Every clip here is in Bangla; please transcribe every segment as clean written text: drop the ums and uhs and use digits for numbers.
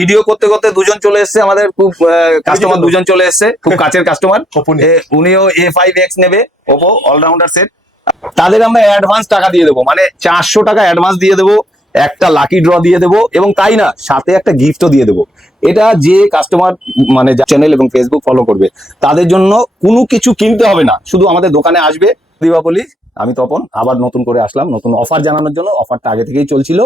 ভিডিও করতে করতে দুজন চলে এসেছে, আমাদের খুব কাস্টমার দুজন চলে এসেছে, খুব কাছের কাস্টমার। উনিও A5X নেবে, ওপো অলরাউন্ডার সেট। তাদের আমরা অ্যাডভান্স টাকা দিয়ে দেবো, মানে 400 টাকা অ্যাডভান্স দিয়ে দেবো, একটা লাকি ড্র দিয়ে দেবো, এবং তাই না সাথে একটা গিফটও দিয়ে দেবো। এটা যে কাস্টমার মানে চ্যানেল এবং ফেসবুক ফলো করবে তাদের জন্য কোনো কিছু কিনতে হবে না, শুধু আমাদের দোকানে আসবে। দীপাবলি, আমি তপন আবার নতুন করে আসলাম নতুন অফার জানানোর জন্য। অফারটা আগে থেকেই চলছিল।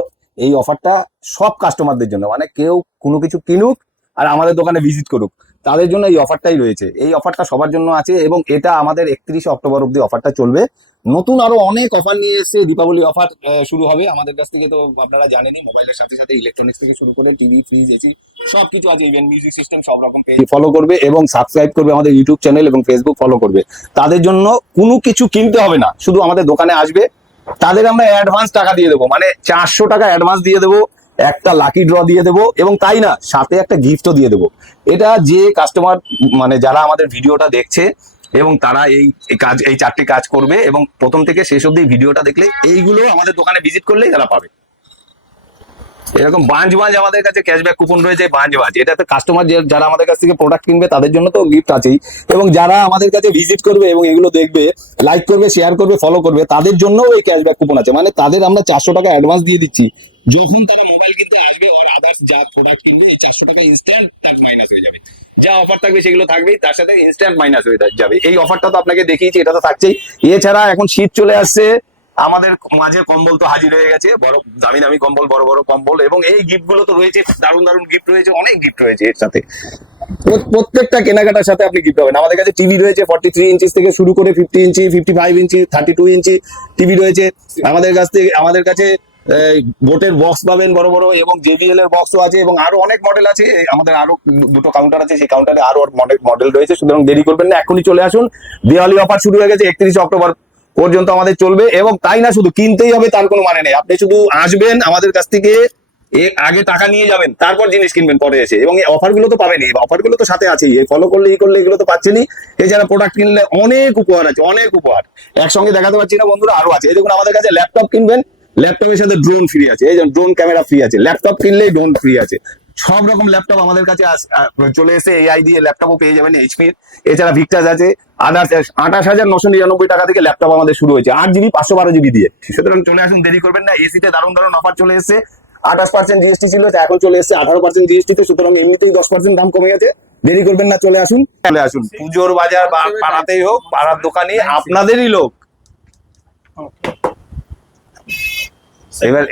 এই অফারটা সব কাস্টমারদের জন্য, মানে কেউ কোনো কিছু কিনুক আর আমাদের দোকানে ভিজিট করুক, তাদের জন্য এই অফারটাই রয়েছে। এই অফারটা সবার জন্য আছে এবং এটা আমাদের 31 অক্টোবর অব্দি অফারটা চলবে। নতুন আরো অনেক অফার নিয়ে এসেছে। দীপাবলি অফার শুরু হবে আমাদের কাছ থেকে, তো আপনারা জানেনই মোবাইলের সাথে সাথে ইলেকট্রনিক্স থেকে শুরু করে টিভি, ফ্রিজ, এসি সবকিছু আছে, ইভেন মিউজিক সিস্টেম, সব রকম পেজ ফলো করবে এবং সাবস্ক্রাইব করবে আমাদের ইউটিউব চ্যানেল এবং ফেসবুক ফলো করবে। তাদের জন্য কোনো কিছু কিনতে হবে না, শুধু আমাদের দোকানে আসবে। তাদের আমরা অ্যাডভান্স টাকা দিয়ে দেবো, মানে 400 টাকা অ্যাডভান্স দিয়ে দেবো, একটা লাকি ড্র দিয়ে দেবো, এবং তাই না সাথে একটা গিফটও দিয়ে দেবো। এটা যে কাস্টমার মানে যারা আমাদের ভিডিওটা দেখছে এবং তারা এই কাজ, এই 4টি কাজ করবে এবং প্রথম থেকে শেষ অব্দি ভিডিওটা দেখলে এইগুলো আমাদের দোকানে ভিজিট করলেই তারা পাবে। এরকম বাঁজ আমাদের কাছে ক্যাশব্যাক কুপন রয়েছে, বাঁজ। এটাতে কাস্টমার যারা আমাদের কাছ থেকে প্রোডাক্ট কিনবে তাদের জন্য তো গিফট আছেই, এবং যারা আমাদের কাছে ভিজিট করবে এবং এগুলো দেখবে, লাইক করবে, শেয়ার করবে, ফলো করবে, তাদের জন্য এই ক্যাশব্যাক কুপন আছে। মানে তাদের আমরা 400 টাকা অ্যাডভান্স দিয়ে দিচ্ছি, যখন তারা মোবাইল কিনতে আসবে আর আদার্স যা প্রোডাক্ট কিনবে, এই 400 টাকা ইনস্ট্যান্ট তার মাইনাস হয়ে যাবে। যা অফার থাকবে সেগুলো থাকবেই, তার সাথে ইনস্ট্যান্ট মাইনাস হয়ে যাবে। এই অফারটা তো আপনাকে দেখিয়েছি, এটা তো থাকছেই। এছাড়া এখন শীত চলে আসছে, আমাদের মাঝে কম্বল তো হাজির হয়ে গেছে, বড় দামি দামি কম্বল, বড় বড় কম্বল, এবং এই গিফট গুলো তো রয়েছে, দারুণ দারুণ গিফট রয়েছে, অনেক গিফট রয়েছে এর সাথে। প্রত্যেকটা কেনাকাটার সাথে আপনি গিফট পাবেন। আমাদের কাছে টিভি রয়েছে 43 ইঞ্চি থেকে শুরু করে 50 ইঞ্চি, 55 ইঞ্চি, 32 ইঞ্চি টিভি রয়েছে আমাদের কাছে বোটের বক্স পাবেন বড় বড়, এবং JBL এর বক্সও আছে, এবং আরো অনেক মডেল আছে। আমাদের আরো দুটো কাউন্টার আছে, সেই কাউন্টারে আরো মডেল রয়েছে। সুতরাং দেরি করবেন না, এখনই চলে আসুন। দিওয়ালি অফার শুরু হয়ে গেছে, 31 অক্টোবর পর্যন্ত আমাদের চলবে, এবং তাই না শুধু কিনতেই হবে তার কোনো মানে নেই। আপনি শুধু আসবেন আমাদের কাছ থেকে, আগে টাকা নিয়ে যাবেন, তারপর জিনিস কিনবেন পরে এসে, এবং এই অফার গুলো তো পাবেনই, অফার গুলো তো সাথে আছেই। এই ফলো করলে, এগুলো তো পাচ্ছেনই। এছাড়া প্রোডাক্ট কিনলে অনেক উপহার আছে, অনেক উপহার একসঙ্গে দেখাতে পারছি না বন্ধুরা, আরো আছে। এই দেখুন, আমাদের কাছে ল্যাপটপ কিনবেন, ল্যাপটপের সাথে ড্রোন ফ্রি আছে। এই যে ড্রোন ক্যামেরা ফ্রি আছে, ল্যাপটপ কিনলেই ড্রোন ফ্রি আছে। সব রকম ল্যাপটপ আমাদের কাছে চলে এসে AI দিয়ে ল্যাপটপও পেয়ে যাবেন HP-র। এছাড়া ভিক্টাস আছে। 28,999 টাকা থেকে ল্যাপটপ আমাদের শুরু হয়েছে, 8GB 512GB দিয়ে। সুতরাং চলে আসুন, দেরি করবেন না। এসিতে দারুণ দারুণ অফার চলে এসেছে। 28% GST ছিল, এখন চলে এসেছে 18% GST তে। সুতরাং এমনিতেই 10% দাম কমে গেছে, দেরি করবেন না, চলে আসুন। পুজোর বাজার বা পাড়াতেই হোক, পাড়ার দোকানে আপনাদেরই লোক। এবার